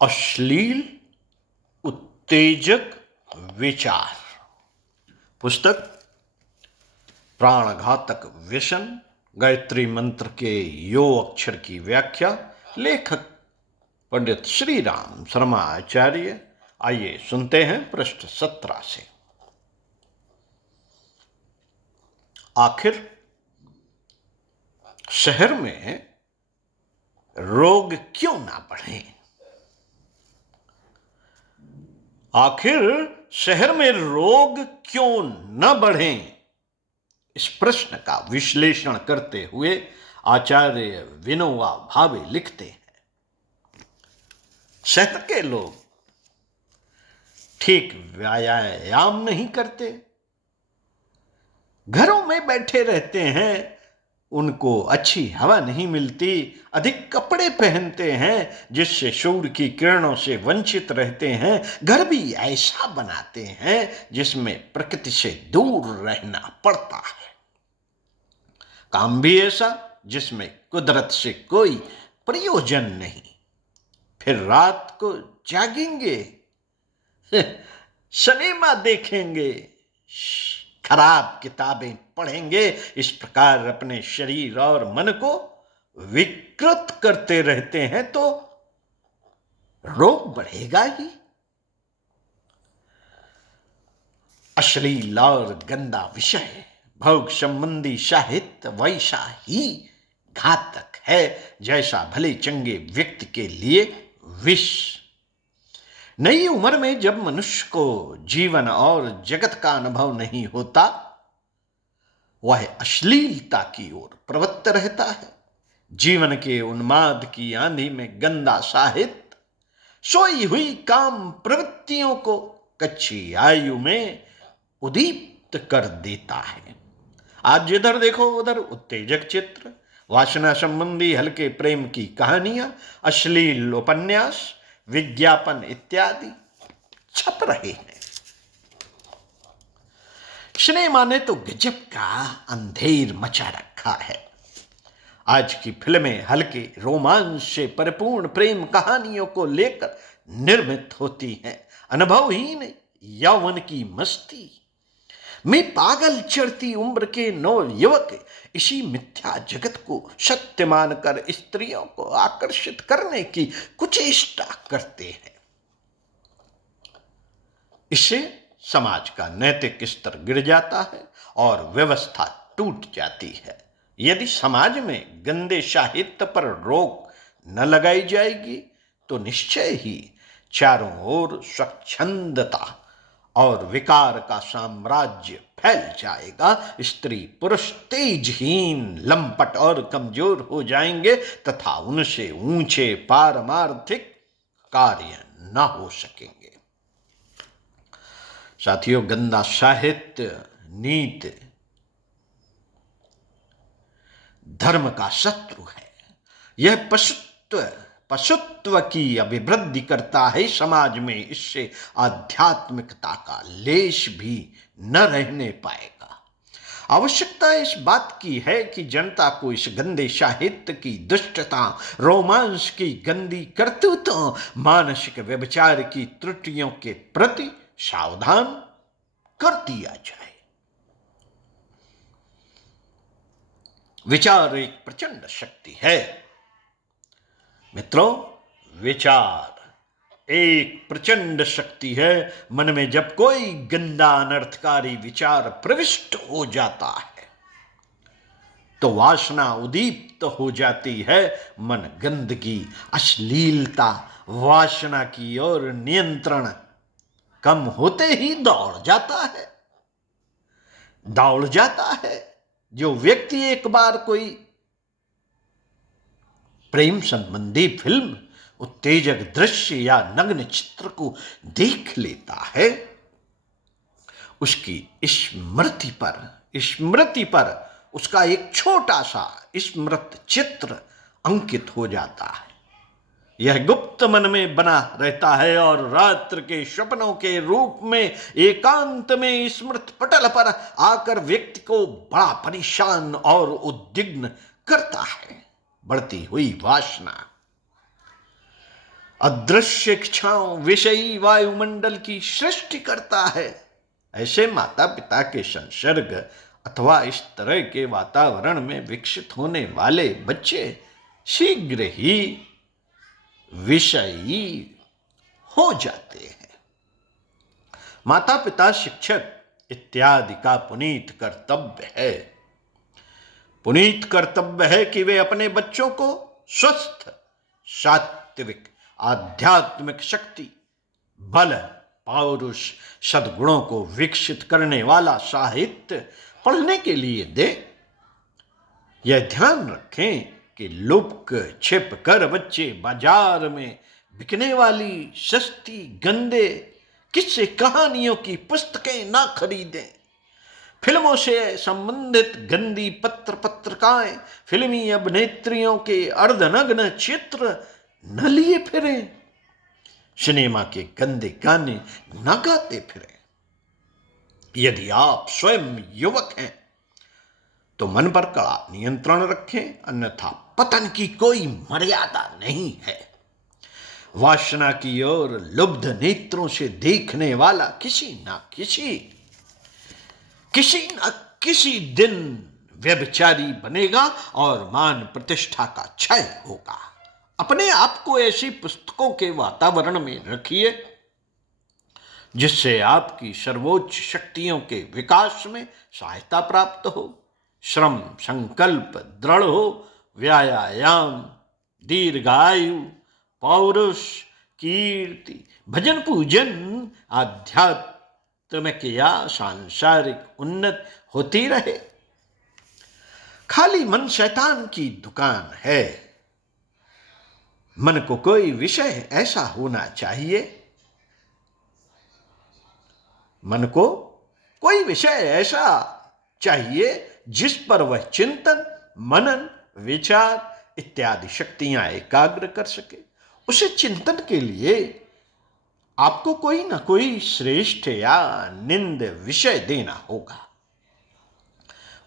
अश्लील उत्तेजक विचार। पुस्तक प्राणघातक व्यसन, गायत्री मंत्र के यो अक्षर की व्याख्या, लेखक पंडित श्री राम शर्मा आचार्य। आइए सुनते हैं पृष्ठ 17 से। आखिर शहर में रोग क्यों ना बढ़े? आखिर शहर में रोग क्यों न बढ़ें? इस प्रश्न का विश्लेषण करते हुए आचार्य विनोबा भावे लिखते हैं, शहर के लोग ठीक व्यायाम नहीं करते, घरों में बैठे रहते हैं, उनको अच्छी हवा नहीं मिलती, अधिक कपड़े पहनते हैं जिससे सूर्य की किरणों से वंचित रहते हैं, घर भी ऐसा बनाते हैं जिसमें प्रकृति से दूर रहना पड़ता है, काम भी ऐसा जिसमें कुदरत से कोई प्रयोजन नहीं। फिर रात को जागेंगे, सिनेमा देखेंगे, खराब किताबें पढ़ेंगे, इस प्रकार अपने शरीर और मन को विकृत करते रहते हैं तो रोग बढ़ेगा ही। अश्लील और गंदा विषय, भोग संबंधी साहित्य वैसा ही घातक है जैसा भले चंगे व्यक्ति के लिए विष। नई उम्र में जब मनुष्य को जीवन और जगत का अनुभव नहीं होता, वह अश्लीलता की ओर प्रवृत्त रहता है। जीवन के उन्माद की आंधी में गंदा साहित्य सोई हुई काम प्रवृत्तियों को कच्ची आयु में उद्दीप्त कर देता है। आज जिधर देखो उधर उत्तेजक चित्र, वासना संबंधी हल्के प्रेम की कहानियां, अश्लील उपन्यास, विज्ञापन इत्यादि छप रहे हैं। सिनेमा ने तो गजब का अंधेर मचा रखा है। आज की फिल्में हल्के रोमांच से परिपूर्ण प्रेम कहानियों को लेकर निर्मित होती हैं। अनुभवहीन यौवन की मस्ती में पागल चढ़ती उम्र के नवयुवक इसी मिथ्या जगत को सत्य मानकर स्त्रियों को आकर्षित करने की कुचेष्टा करते हैं। इससे समाज का नैतिक स्तर गिर जाता है और व्यवस्था टूट जाती है। यदि समाज में गंदे साहित्य पर रोक न लगाई जाएगी तो निश्चय ही चारों ओर स्वच्छंदता और विकार का साम्राज्य फैल जाएगा। स्त्री पुरुष तेजहीन, लंपट और कमजोर हो जाएंगे तथा उनसे ऊंचे पारमार्थिक कार्य न हो सकेंगे। साथियों, गंदा साहित्य नीति धर्म का शत्रु है। यह पशुत्व की अभिवृद्धि करता है समाज में। इससे आध्यात्मिकता का लेश भी न रहने पाएगा। आवश्यकता इस बात की है कि जनता को इस गंदे साहित्य की दुष्टता, रोमांस की गंदी करतूतों, मानसिक व्यभिचार की त्रुटियों के प्रति सावधान कर दिया जाए। विचार एक प्रचंड शक्ति है मित्रों, विचार एक प्रचंड शक्ति है। मन में जब कोई गंदा अनर्थकारी विचार प्रविष्ट हो जाता है तो वासना उद्दीप्त हो जाती है। मन गंदगी, अश्लीलता, वासना की ओर नियंत्रण कम होते ही दौड़ जाता है। जो व्यक्ति एक बार कोई प्रेम संबंधी फिल्म, उत्तेजक दृश्य या नग्न चित्र को देख लेता है, उसकी स्मृति पर उसका एक छोटा सा स्मृत चित्र अंकित हो जाता है। यह गुप्त मन में बना रहता है और रात्र के स्वप्नों के रूप में एकांत में स्मृत पटल पर आकर व्यक्ति को बड़ा परेशान और उद्विग्न करता है। बढ़ती हुई वासना अदृश्य इच्छाओं विषयी वायुमंडल की सृष्टि करता है। ऐसे माता पिता के संसर्ग अथवा इस तरह के वातावरण में विकसित होने वाले बच्चे शीघ्र ही विषयी हो जाते हैं। माता पिता शिक्षक इत्यादि का पुनीत कर्तव्य है। पुनीत कर्तव्य है कि वे अपने बच्चों को स्वस्थ, सात्विक, आध्यात्मिक शक्ति, बल, पौरुष, सद्गुणों को विकसित करने वाला साहित्य पढ़ने के लिए दे। यह ध्यान रखें कि लुक छिप कर बच्चे बाजार में बिकने वाली सस्ती, गंदे किस्से कहानियों की पुस्तकें ना खरीदें। फिल्मों से संबंधित गंदी पत्र पत्रिकाएं, फिल्मी अभिनेत्रियों के अर्धनग्न चित्र न लिए फिरें। सिनेमा के गंदे गाने न गाते फिरें। यदि आप स्वयं युवक हैं तो मन पर कड़ा नियंत्रण रखें, अन्यथा पतन की कोई मर्यादा नहीं है। वासना की ओर लुब्ध नेत्रों से देखने वाला किसी न किसी दिन व्यभिचारी बनेगा और मान प्रतिष्ठा का क्षय होगा। अपने आप को ऐसी पुस्तकों के वातावरण में रखिए जिससे आपकी सर्वोच्च शक्तियों के विकास में सहायता प्राप्त हो, श्रम संकल्प दृढ़ हो, व्यायाम, दीर्घायु, पौरुष, कीर्ति, भजन पूजन, आध्यात्मिक या सांसारिक उन्नत होती रहे। खाली मन शैतान की दुकान है। मन को कोई विषय ऐसा होना चाहिए, मन को कोई विषय ऐसा चाहिए जिस पर वह चिंतन, मनन, विचार इत्यादि शक्तियां एकाग्र कर सके। उसे चिंतन के लिए आपको कोई ना कोई श्रेष्ठ या निंद विषय देना होगा।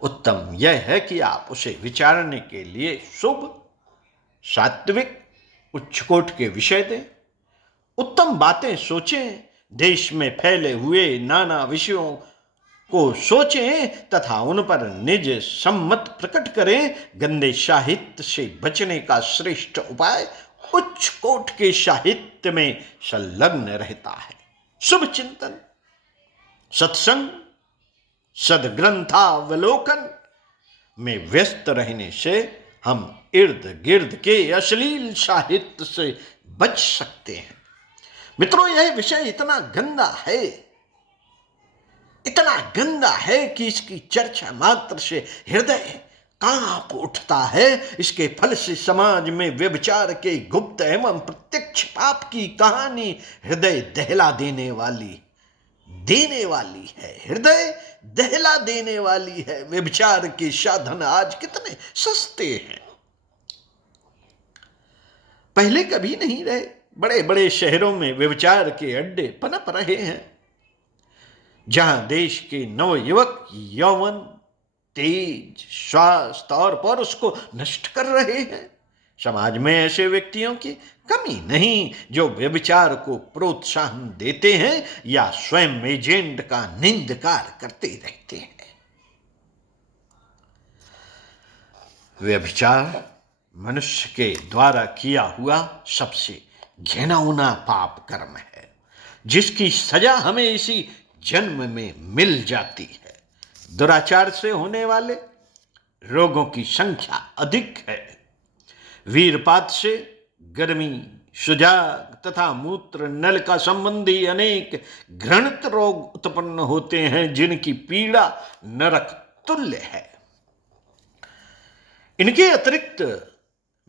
उत्तम यह है कि आप उसे विचारने के लिए शुभ, सात्विक, उच्चकोट के विषय दें। उत्तम बातें सोचें, देश में फैले हुए नाना विषयों को सोचें तथा उन पर निज सम्मत प्रकट करें। गंदे साहित्य से बचने का श्रेष्ठ उपाय उच्च कोट के साहित्य में संलग्न रहता है। शुभ चिंतन, सत्संग, सदग्रंथावलोकन में व्यस्त रहने से हम इर्द गिर्द के अश्लील साहित्य से बच सकते हैं। मित्रों, यह विषय इतना गंदा है कि इसकी चर्चा मात्र से हृदय कांप उठता है। इसके फल से समाज में व्यभिचार के गुप्त एवं प्रत्यक्ष पाप की कहानी हृदय दहला देने वाली है। हृदय दहला देने वाली है। व्यभिचार के साधन आज कितने सस्ते हैं, पहले कभी नहीं रहे। बड़े बड़े शहरों में व्यभिचार के अड्डे पनप रहे हैं, जहां देश के नवयुवक यौवन, तेज, स्वास्थ्य और पौरुष को नष्ट कर रहे हैं। समाज में ऐसे व्यक्तियों की कमी नहीं जो व्यभिचार को प्रोत्साहन देते हैं या स्वयं एजेंट का निंदकार करते रहते हैं। व्यभिचार मनुष्य के द्वारा किया हुआ सबसे घिनौना पाप कर्म है, जिसकी सजा हमें इसी जन्म में मिल जाती है। दुराचार से होने वाले रोगों की संख्या अधिक है। वीरपात से गर्मी, सुजाग तथा मूत्र नल का संबंधी अनेक घृणित रोग उत्पन्न होते हैं, जिनकी पीड़ा नरक तुल्य है। इनके अतिरिक्त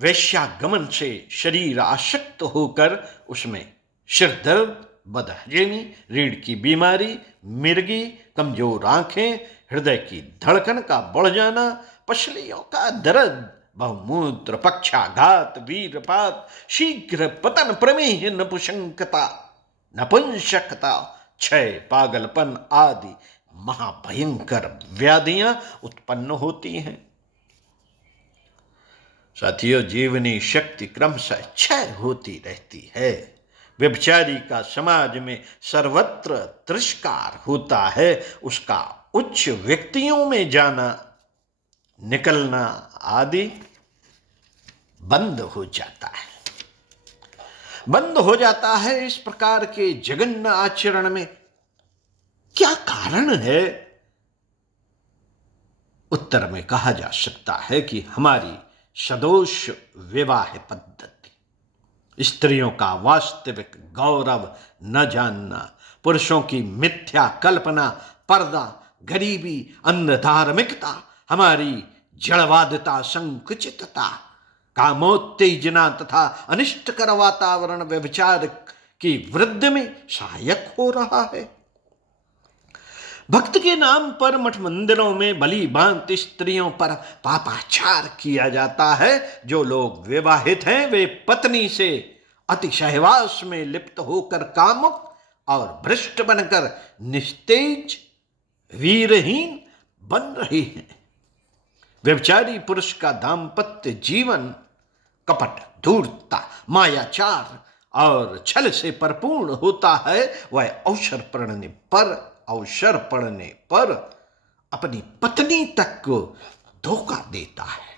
वैश्यागमन से शरीर आसक्त होकर उसमें सिरदर्द, बदहजमी, रीढ़ की बीमारी, मिर्गी, कमजोर आंखें, हृदय की धड़कन का बढ़ जाना, पसलियों का दर्द, बहुमूत्र, पक्षाघात, वीरपात, शीघ्र पतन, प्रमेह, नपुंसकता, क्षय, पागलपन आदि महाभयंकर व्याधियां उत्पन्न होती हैं। साथियों, जीवनी शक्ति क्रमशः क्षय होती रहती है। व्यभिचारी का समाज में सर्वत्र तिरस्कार होता है। उसका उच्च व्यक्तियों में जाना निकलना आदि बंद हो जाता है। बंद हो जाता है। इस प्रकार के जघन्य आचरण में क्या कारण है? उत्तर में कहा जा सकता है कि हमारी सदोष विवाह पद्धति, स्त्रियों का वास्तविक गौरव न जानना, पुरुषों की मिथ्या कल्पना, पर्दा, गरीबी, अंधधार्मिकता, हमारी जड़वादिता, संकुचितता, कामोत्तेजना तथा अनिष्टकर वातावरण व्यभिचार की वृद्धि में सहायक हो रहा है। भक्त के नाम पर मठ मंदिरों में भली भांति स्त्रियों पर पापाचार किया जाता है। जो लोग विवाहित हैं वे पत्नी से अति सहवास में लिप्त होकर कामुक और भ्रष्ट बनकर निस्तेज वीरहीन बन रहे हैं। व्यभिचारी पुरुष का दाम्पत्य जीवन कपट, धूर्तता, मायाचार और छल से परिपूर्ण होता है। वह अवसर पड़ने पर अपनी पत्नी तक को धोखा देता है।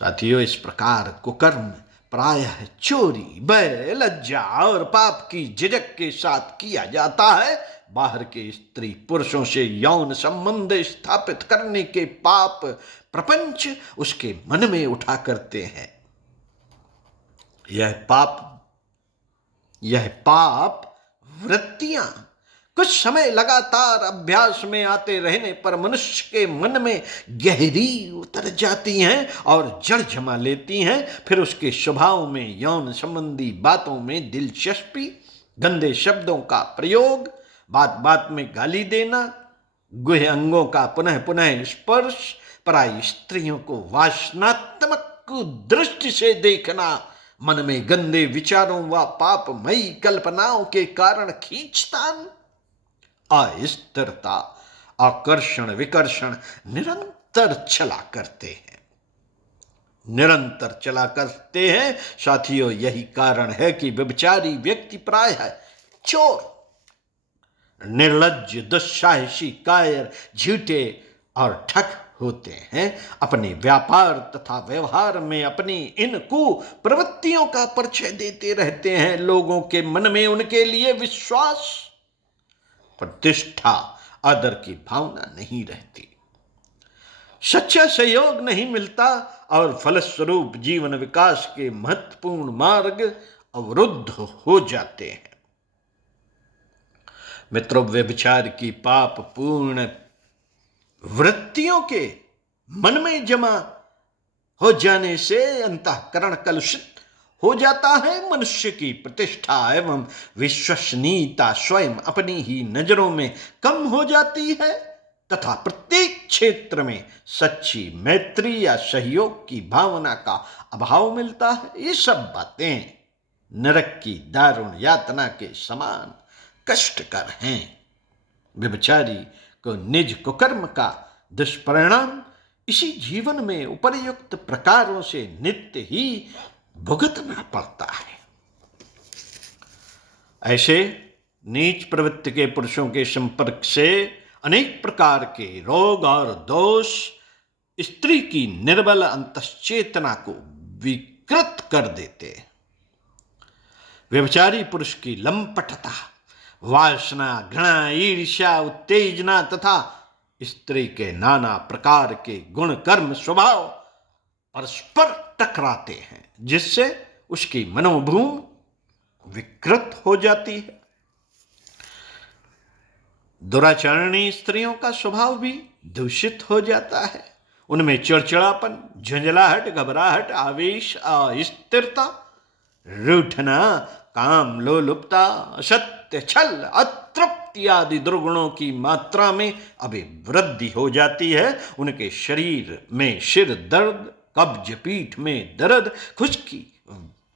साथियों, इस प्रकार कुकर्म प्रायः चोरी, भय, लज्जा और पाप की झिझक के साथ किया जाता है। बाहर के स्त्री पुरुषों से यौन संबंध स्थापित करने के पाप प्रपंच उसके मन में उठा करते हैं। यह पाप वृत्तियां कुछ समय लगातार अभ्यास में आते रहने पर मनुष्य के मन में गहरी उतर जाती हैं और जड़ जमा लेती हैं। फिर उसके स्वभाव में यौन संबंधी बातों में दिलचस्पी, गंदे शब्दों का प्रयोग, बात बात में गाली देना, गुह अंगों का पुनः पुनः स्पर्श, पराई स्त्रियों को वासनात्मक दृष्टि से देखना, मन में गंदे विचारों व पापमयी कल्पनाओं के कारण खींचतान, अस्थिरता, आकर्षण विकर्षण निरंतर चला करते हैं। साथियों, यही कारण है कि व्यभिचारी व्यक्ति प्रायः चोर, निर्लज्ज, दुस्साहसी, कायर, झूठे और ठग होते हैं। अपने व्यापार तथा व्यवहार में अपनी इन कुप्रवृत्तियों का परिचय देते रहते हैं। लोगों के मन में उनके लिए विश्वास, प्रतिष्ठा, आदर की भावना नहीं रहती, सच्चा सहयोग नहीं मिलता और फलस्वरूप जीवन विकास के महत्वपूर्ण मार्ग अवरुद्ध हो जाते हैं। मित्रों, व्यभिचार की पाप पूर्ण वृत्तियों के मन में जमा हो जाने से अंतःकरण कलुषित हो जाता है। मनुष्य की प्रतिष्ठा एवं विश्वसनीयता स्वयं अपनी ही नजरों में कम हो जाती है तथा प्रत्येक क्षेत्र में सच्ची मैत्री या सहयोग की भावना का अभाव मिलता है। ये सब बातें नरक की दारुण यातना के समान कष्टकर हैं। व्यभिचारी को निज कुकर्म का दुष्परिणाम इसी जीवन में उपर्युक्त प्रकारों से नित्य ही भुगतना पड़ता है। ऐसे नीच प्रवृत्ति के पुरुषों के संपर्क से अनेक प्रकार के रोग और दोष स्त्री की निर्बल अंतश्चेतना को विकृत कर देते हैं। व्यभिचारी पुरुष की लंपटता, वासना, घृणा, ईर्ष्या, उत्तेजना तथा स्त्री के नाना प्रकार के गुण, कर्म, स्वभाव परस्पर टकराते हैं, जिससे उसकी मनोभूमि विकृत हो जाती है। दुराचरणी स्त्रियों का स्वभाव भी दूषित हो जाता है। उनमें चिड़चिड़ापन, झुंझलाहट, घबराहट, आवेश, अस्थिरता, रूठना, काम, लोलुपता, असत्य, छल, अतृप्ति आदि दुर्गुणों की मात्रा में अभिवृद्धि हो जाती है। उनके शरीर में सिर दर्द, कब्ज, पीठ में दर्द, खुश्की,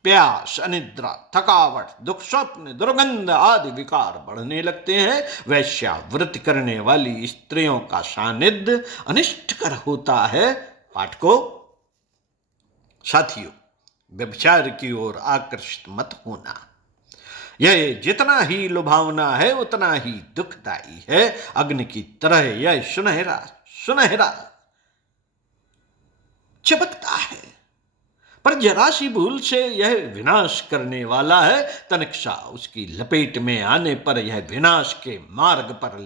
प्यास, अनिद्रा, थकावट, दुख, स्वप्न, दुर्गंध आदि विकार बढ़ने लगते हैं। वैश्यावृत्ति करने वाली स्त्रियों का सानिध्य अनिष्टकर होता है। पाठकों, साथियों, व्यभिचार की ओर आकर्षित मत होना। यह जितना ही लुभावना है उतना ही दुखदाई है। अग्नि की तरह यह सुनहरा सुनहरा चमकता है, पर जरा सी भूल से यह विनाश करने वाला है। तनिक उसकी लपेट में आने पर यह विनाश के मार्ग पर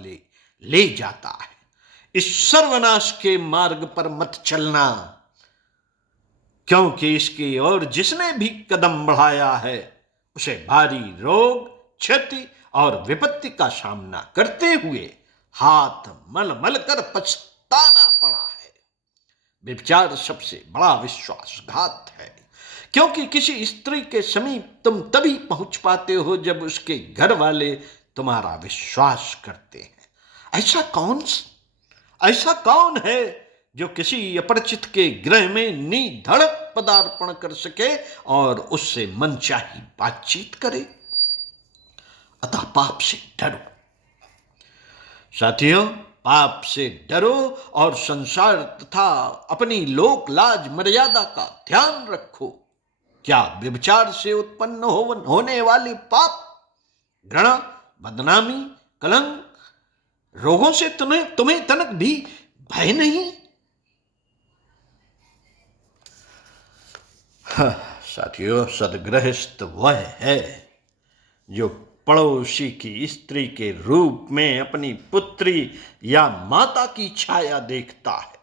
ले जाता है। इस सर्वनाश के मार्ग पर मत चलना, क्योंकि इसकी ओर जिसने भी कदम बढ़ाया है उसे भारी रोग, क्षति और विपत्ति का सामना करते हुए हाथ मल मल कर पछताना पड़ा है। व्यभिचार सबसे बड़ा विश्वासघात है, क्योंकि किसी स्त्री के समीप तुम तभी पहुंच पाते हो जब उसके घर वाले तुम्हारा विश्वास करते हैं। ऐसा कौन है जो किसी अपरिचित के गृह में निधड़क पदार्पण कर सके और उससे मनचाही बातचीत करे? अतः पाप से डरो साथियों, पाप से डरो और संसार तथा अपनी लोक लाज मर्यादा का ध्यान रखो। क्या व्यभिचार से उत्पन्न होने वाले पाप, घृणा, बदनामी, कलंक, रोगों से तुम्हें तनक भी भय नहीं? साथियों, सद्गृहस्थ वह है जो पड़ोसी की स्त्री के रूप में अपनी पुत्री या माता की छाया देखता है।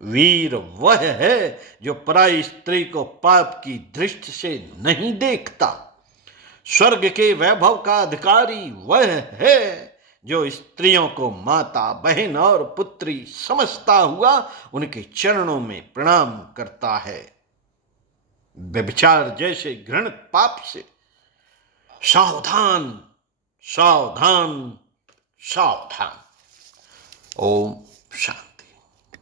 वीर वह है जो पराई स्त्री को पाप की दृष्टि से नहीं देखता। स्वर्ग के वैभव का अधिकारी वह है जो स्त्रियों को माता, बहन और पुत्री समझता हुआ उनके चरणों में प्रणाम करता है। व्यभिचार जैसे घृणित पाप से सावधान सावधान सावधान। ओम शांति।